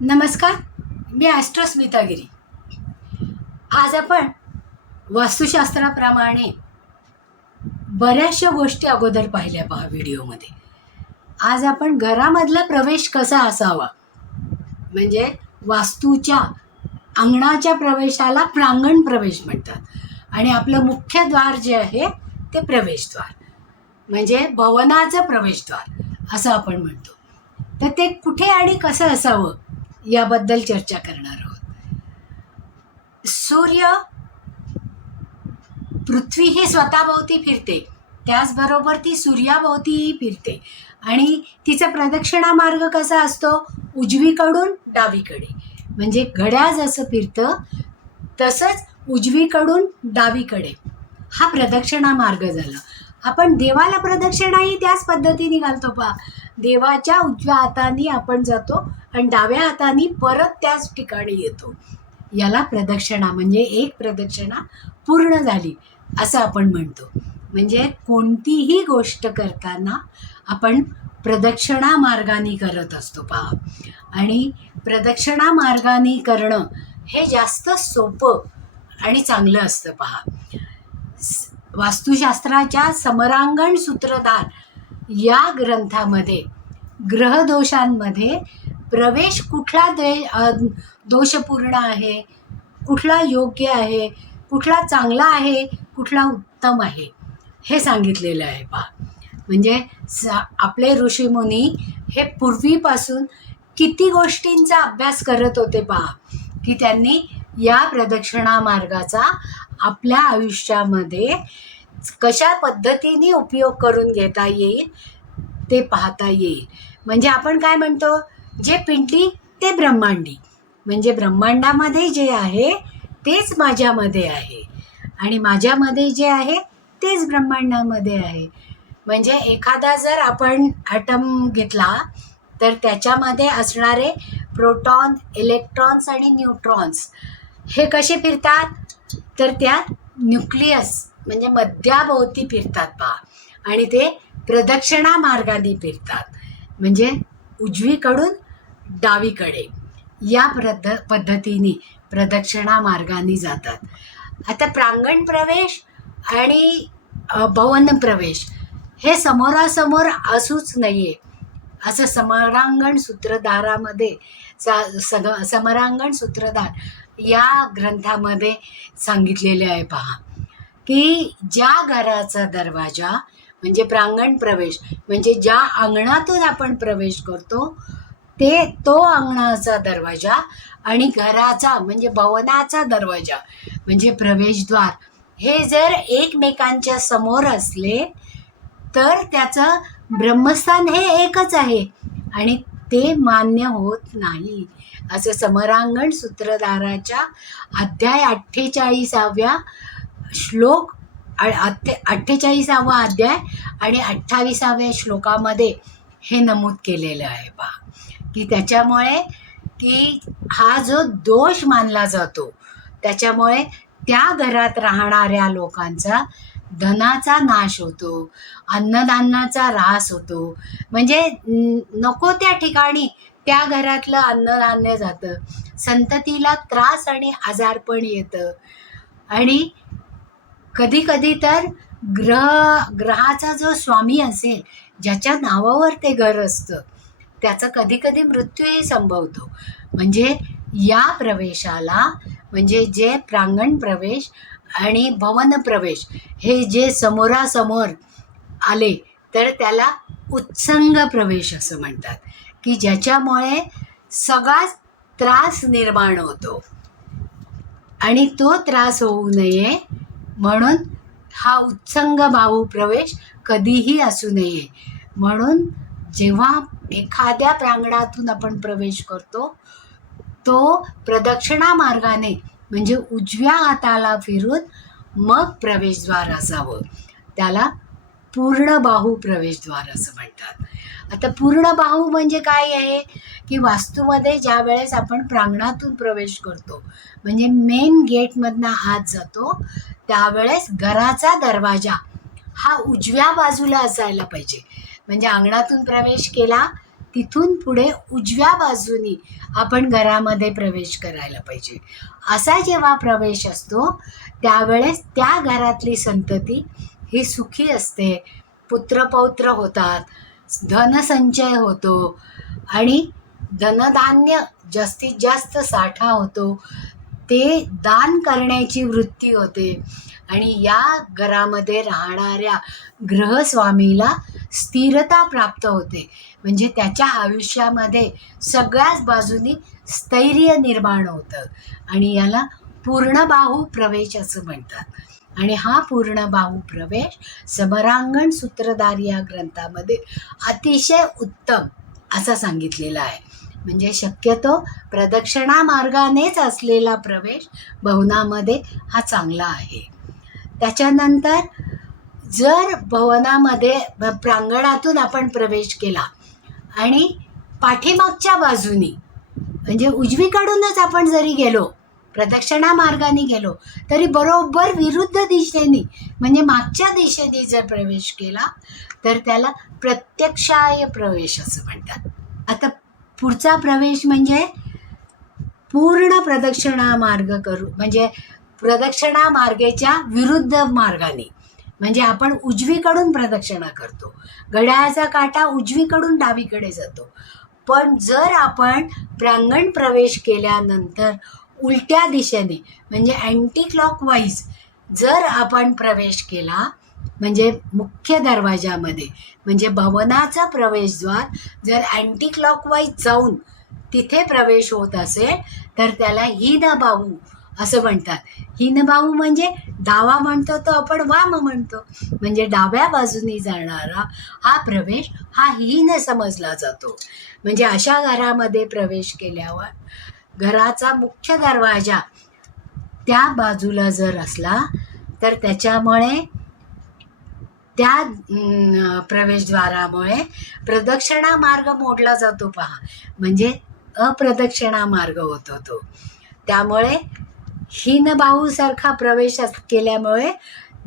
नमस्कार मी ॲस्ट्रो स्मितागिरी. आज आपण वास्तुशास्त्राप्रमाणे बऱ्याचशा गोष्टी अगोदर पाहिल्या पहा व्हिडिओमध्ये. आज आपण घरामधला प्रवेश कसा असावा? म्हणजे वास्तूच्या अंगणाच्या प्रवेशाला प्रांगण प्रवेश म्हणतात. आणि आपलं मुख्य द्वार जे आहे ते प्रवेशद्वार म्हणजे भवनाचं प्रवेशद्वार असं आपण म्हणतो. तर ते कुठे आणि कसं असावं? याबद्दल चर्चा करणार आहोत. सूर्य पृथ्वी ही स्वतःभोवती फिरते. त्याचबरोबर ती सूर्याभोवतीही फिरते. आणि तिचा प्रदक्षिणा मार्ग कसा असतो? उजवीकडून डावीकडे. म्हणजे घड्याळ जसं फिरतं तसंच उजवीकडून डावीकडे. हा प्रदक्षिणा मार्ग झाला. आपण देवाला प्रदक्षिणाही त्याच पद्धतीने घालतो पहा. देवाच्या उजव्या हाताने आपण जातो आणि डाव्या हाताने परत त्याच ठिकाणी येतो. याला प्रदक्षिणा म्हणजे एक प्रदक्षिणा पूर्ण झाली असं आपण म्हणतो. म्हणजे कोणतीही गोष्ट करताना आपण प्रदक्षिणा मार्गाने करत असतो पहा. आणि प्रदक्षिणा मार्गाने करणं हे जास्त सोपं आणि चांगलं असतं पहा. वास्तुशास्त्राच्या समरांगण सूत्रधार या ग्रंथामध्ये ग्रहदोषांमध्ये प्रवेश कुठला दे दोषपूर्ण आहे? कुठला योग्य आहे? कुठला चांगला आहे? कुठला उत्तम आहे? हे सांगितलेलं आहे पहा. म्हणजे सा आपले ऋषीमुनी हे पूर्वीपासून किती गोष्टींचा अभ्यास करत होते पहा की त्यांनी या प्रदक्षिणा मार्गाचा आपल्या आयुष्यामध्ये कशा पद्धतीने उपयोग करून घेता येईल ते पाहता येईल. म्हणजे आपण काय म्हणतो? जे पिंटली ते ब्रह्मांडी. म्हणजे ब्रह्मांडामध्ये जे आहे तेच माझ्यामध्ये आहे. आणि माझ्यामध्ये जे आहे तेच ब्रह्मांडामध्ये आहे. म्हणजे एखादा जर आपण ॲटम घेतला तर त्याच्यामध्ये असणारे प्रोटॉन इलेक्ट्रॉन्स आणि न्यूट्रॉन्स हे कसे फिरतात? तर त्यात न्यूक्लियस म्हणजे मध्याभोवती फिरतात पहा आणि ते प्रदक्षिणा मार्गाने फिरतात. म्हणजे उजवीकडून डावीकडे. या प्रद पद्धतीने प्रदक्षिणा मार्गाने जातात. आता प्रांगण प्रवेश आणि भवन प्रवेश हे समोरासमोर असूच नाही आहे असं समरांगण सूत्रधारामध्ये सा सग समरांगण सूत्रधार या ग्रंथामध्ये सांगितलेले आहे पहा. की ज्या घराचा दरवाजा म्हणजे प्रांगण प्रवेश म्हणजे ज्या अंगणातून आपण प्रवेश करतो ते तो अंगणाचा दरवाजा आणि घराचा म्हणजे भवनाचा दरवाजा म्हणजे प्रवेशद्वार. हे जर एकमेकांच्या समोर असले तर त्याचं ब्रह्मस्थान हे एकच आहे. आणि ते मान्य होत नाही. असं समरांगण सूत्रधाराच्या अध्याय अठ्ठेचाळीसाव्या श्लोक अठ्ठेचाळीसावा अध्याय आणि अठ्ठावीसाव्या श्लोकामध्ये हे नमूद केलेलं आहे पहा. की त्याच्यामुळे की हा जो दोष मानला जातो त्याच्यामुळे त्या घरात राहणाऱ्या लोकांचा धनाचा नाश होतो अन्नदानाचा ऱ्हास होतो. म्हणजे नको त्या ठिकाणी त्या घरातलं अन्नधान्य जातं. संततीला त्रास आणि आजारपण येतं. आणि कधी कधी तर ग्रह ग्रहाचा जो स्वामी असेल ज्याच्या नावावर ते घर असतं त्याचा कधी कधी मृत्यूही संभवतो. म्हणजे या प्रवेशाला म्हणजे जे प्रांगण प्रवेश आणि भवन प्रवेश हे जे समोरासमोर आले तर त्याला उत्संग प्रवेश असं म्हणतात. की ज्याच्यामुळे सगळाच त्रास निर्माण होतो. आणि तो त्रास होऊ नये म्हणून हा उत्संग भाऊ प्रवेश कधीही असू नये. म्हणून जेव्हा एखाद्या प्रांगणातून आपण प्रवेश करतो तो प्रदक्षिणा मार्गाने म्हणजे उजव्या हाताला फिरून मग प्रवेशद्वार असावं त्याला पूर्णबाहू प्रवेशद्वार असं म्हणतात. आता पूर्णबाहू म्हणजे काय आहे? की वास्तूमध्ये ज्या वेळेस आपण प्रांगणातून प्रवेश करतो म्हणजे मेन गेटमधनं हात जातो त्यावेळेस घराचा दरवाजा हा उजव्या बाजूला असायला पाहिजे. म्हणजे अंगणातून प्रवेश केला तिथून पुढे उजव्या बाजूनी आपण घरामध्ये प्रवेश करायला पाहिजे. असा जेव्हा प्रवेश असतो त्यावेळेस त्या घरातली संतती ही सुखी असते. पुत्रपौत्र होतात धनसंचय होतो आणि धनधान्य जास्तीत जास्त साठा होतो. ते दान करण्याची वृत्ती होते. आणि या घरामध्ये राहणाऱ्या ग्रहस्वामीला स्थिरता प्राप्त होते. म्हणजे त्याच्या आयुष्यामध्ये सगळ्याच बाजूनी स्थैर्य निर्माण होतं. आणि याला पूर्णबाहू प्रवेश असं म्हणतात. आणि हा पूर्णबाहू प्रवेश समरांगण सूत्रधार या ग्रंथामध्ये अतिशय उत्तम असा सांगितलेला आहे. म्हणजे शक्यतो प्रदक्षिणा मार्गानेच असलेला प्रवेश भवनामध्ये हा चांगला आहे. त्याच्यानंतर जर भवनामध्ये प्रांगणातून आपण प्रवेश केला आणि पाठीमागच्या बाजूनी म्हणजे उजवीकडूनच आपण जरी गेलो प्रदक्षिणा मार्गाने गेलो तरी बरोबर विरुद्ध दिशेने म्हणजे मागच्या दिशेने जर प्रवेश केला तर त्याला प्रत्यक्षाय प्रवेश असं म्हणतात. आता पुढचा प्रवेश म्हणजे पूर्ण प्रदक्षिणा मार्ग करू म्हणजे प्रदक्षिणा मार्गेच्या विरुद्ध मार्गाने. म्हणजे आपण उजवीकडून प्रदक्षिणा करतो. घड्याळाचा काटा उजवीकडून डावीकडे जातो. पण जर आपण प्रांगण प्रवेश केल्यानंतर उलट्या दिशेने म्हणजे अँटी क्लॉकवाईज जर आपण प्रवेश केला म्हणजे मुख्य दरवाजामध्ये म्हणजे भवनाचा प्रवेशद्वार जर अँटी क्लॉकवाईज जाऊन तिथे प्रवेश होत असेल तर त्याला हिनबाहू असं म्हणतात. हिनबाहू म्हणजे डावा म्हणतो तो आपण वाम म्हणतो. म्हणजे डाव्या बाजूनी जाणारा हा प्रवेश हा हीन समजला जातो. म्हणजे अशा घरामध्ये प्रवेश केल्यावर घराचा मुख्य दरवाजा त्या बाजूला जर असला तर त्याच्यामुळे त्या प्रवेशद्वारामुळे प्रदक्षिणा मार्ग मोडला जातो पहा. म्हणजे अप्रदक्षिणा मार्ग होतो तो. त्यामुळे हिनबाहूसारखा प्रवेश केल्यामुळे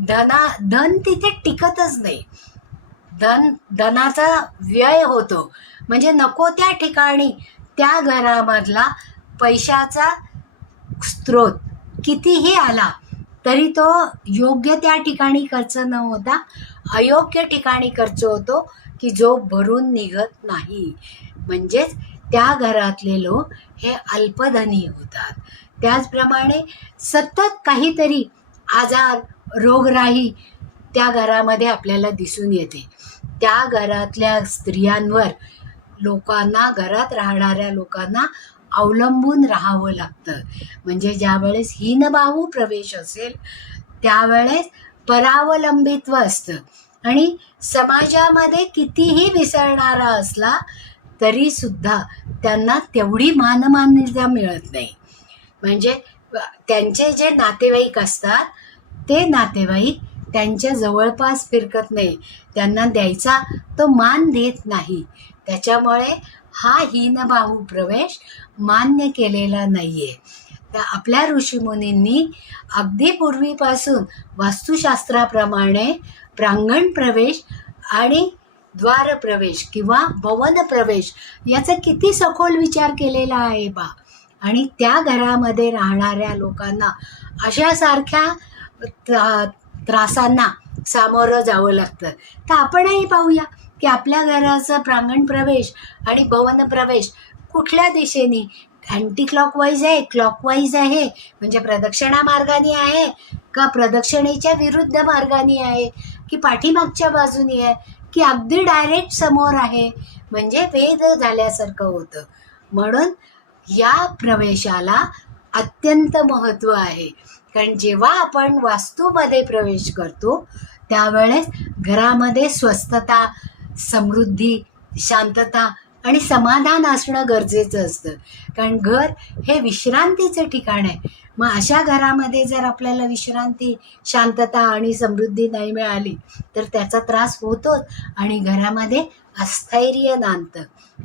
धना धन तिथे टिकतच नाही. धन धनाचा व्यय होतो. म्हणजे नको त्या ठिकाणी त्या घरामधला पैशाचा स्रोत कितीही आला तरी तो योग्य त्या ठिकाणी खर्च न होता अयोग्य ठिकाणी खर्च होतो की जो भरून निघत नाही. म्हणजेच त्या घरातले लोक हे अल्पधनी होतात. त्याचप्रमाणे सतत काहीतरी आजार रोगराई त्या घरामध्ये आपल्याला दिसून येते. त्या घरातल्या स्त्रियांवर लोकांना घरात राहणाऱ्या लोकांना अवलंबून राहावं लागतं. म्हणजे ज्यावेळेस हीनबाहू प्रवेश असेल त्यावेळेस परावलंबित्व असतं. आणि समाजामध्ये कितीही मिसळणारा असला तरीसुद्धा त्यांना तेवढी मानमान्यता मिळत नाही. म्हणजे त्यांचे जे नातेवाईक असतात ते नातेवाईक त्यांच्या जवळपास फिरकत नाही. त्यांना द्यायचा तो मान देत नाही. त्याच्यामुळे हा हीनभाऊ प्रवेश मान्य केलेला नाही आहे तर आपल्या ऋषीमुनींनी अगदी पूर्वीपासून वास्तुशास्त्राप्रमाणे प्रांगण प्रवेश आणि द्वारप्रवेश किंवा भवन प्रवेश याचा किती सखोल विचार केलेला आहे बा. आणि त्या घरामध्ये राहणाऱ्या लोकांना अशासारख्या त्रा त्रासांना सामोरं जावं लागतं. तर आपणही पाहूया की आपल्या घराचा प्रांगण प्रवेश आणि भवन प्रवेश कुठल्या दिशेने अँटी क्लॉकवाईज आहे क्लॉकवाईज आहे. म्हणजे प्रदक्षिणा मार्गाने आहे का प्रदक्षिणेच्या विरुद्ध मार्गाने आहे? की पाठीमागच्या बाजूने आहे? की अगदी डायरेक्ट समोर आहे? म्हणजे वेद झाल्यासारखं होतं. म्हणून या प्रवेशाला अत्यंत महत्त्व आहे. कारण जेव्हा आपण वास्तूमध्ये प्रवेश करतो त्यावेळेस घरामध्ये स्वस्थता समृद्धी शांतता आणि समाधान असणं गरजेचं असतं. कारण घर हे विश्रांतीचं ठिकाण आहे. मग अशा घरामध्ये जर आपल्याला विश्रांती शांतता आणि समृद्धी नाही मिळाली तर त्याचा त्रास होतोच. आणि घरामध्ये अस्थैर्य नांदतं.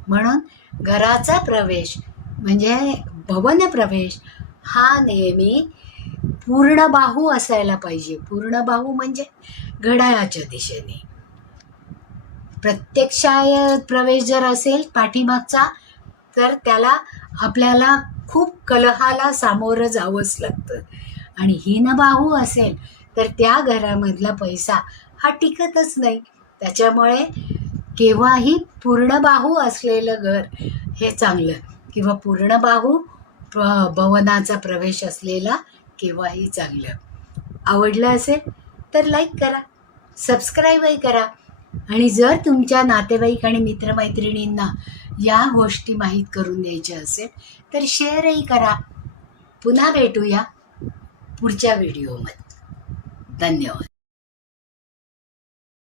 म्हणून घराचा प्रवेश म्हणजे भवन प्रवेश हा नेहमी पूर्णबाहू असायला पाहिजे. पूर्णबाहू म्हणजे घड्याळाच्या दिशेने. प्रत्यक्षात प्रवेश जर असेल पाठीमागचा तर त्याला आपल्याला खूप कलहाला सामोरं जावंच लागतं. आणि हीनबाहू असेल तर त्या घरामधला पैसा हा टिकतच नाही. त्याच्यामुळे केव्हाही पूर्णबाहू असलेलं घर हे चांगलं किंवा पूर्णबाहू प- भवनाचा प्रवेश असलेला केव्हाही चांगलं. आवडलं असेल तर लाईक करा सबस्क्राईबही करा. आणि जर तुमच्या नातेवाईक आणि मित्रमैत्रिणींना या गोष्टी माहीत करून द्यायच्या असेल तर शेअरही करा. पुन्हा भेटूया पुढच्या व्हिडिओमध्ये. धन्यवाद.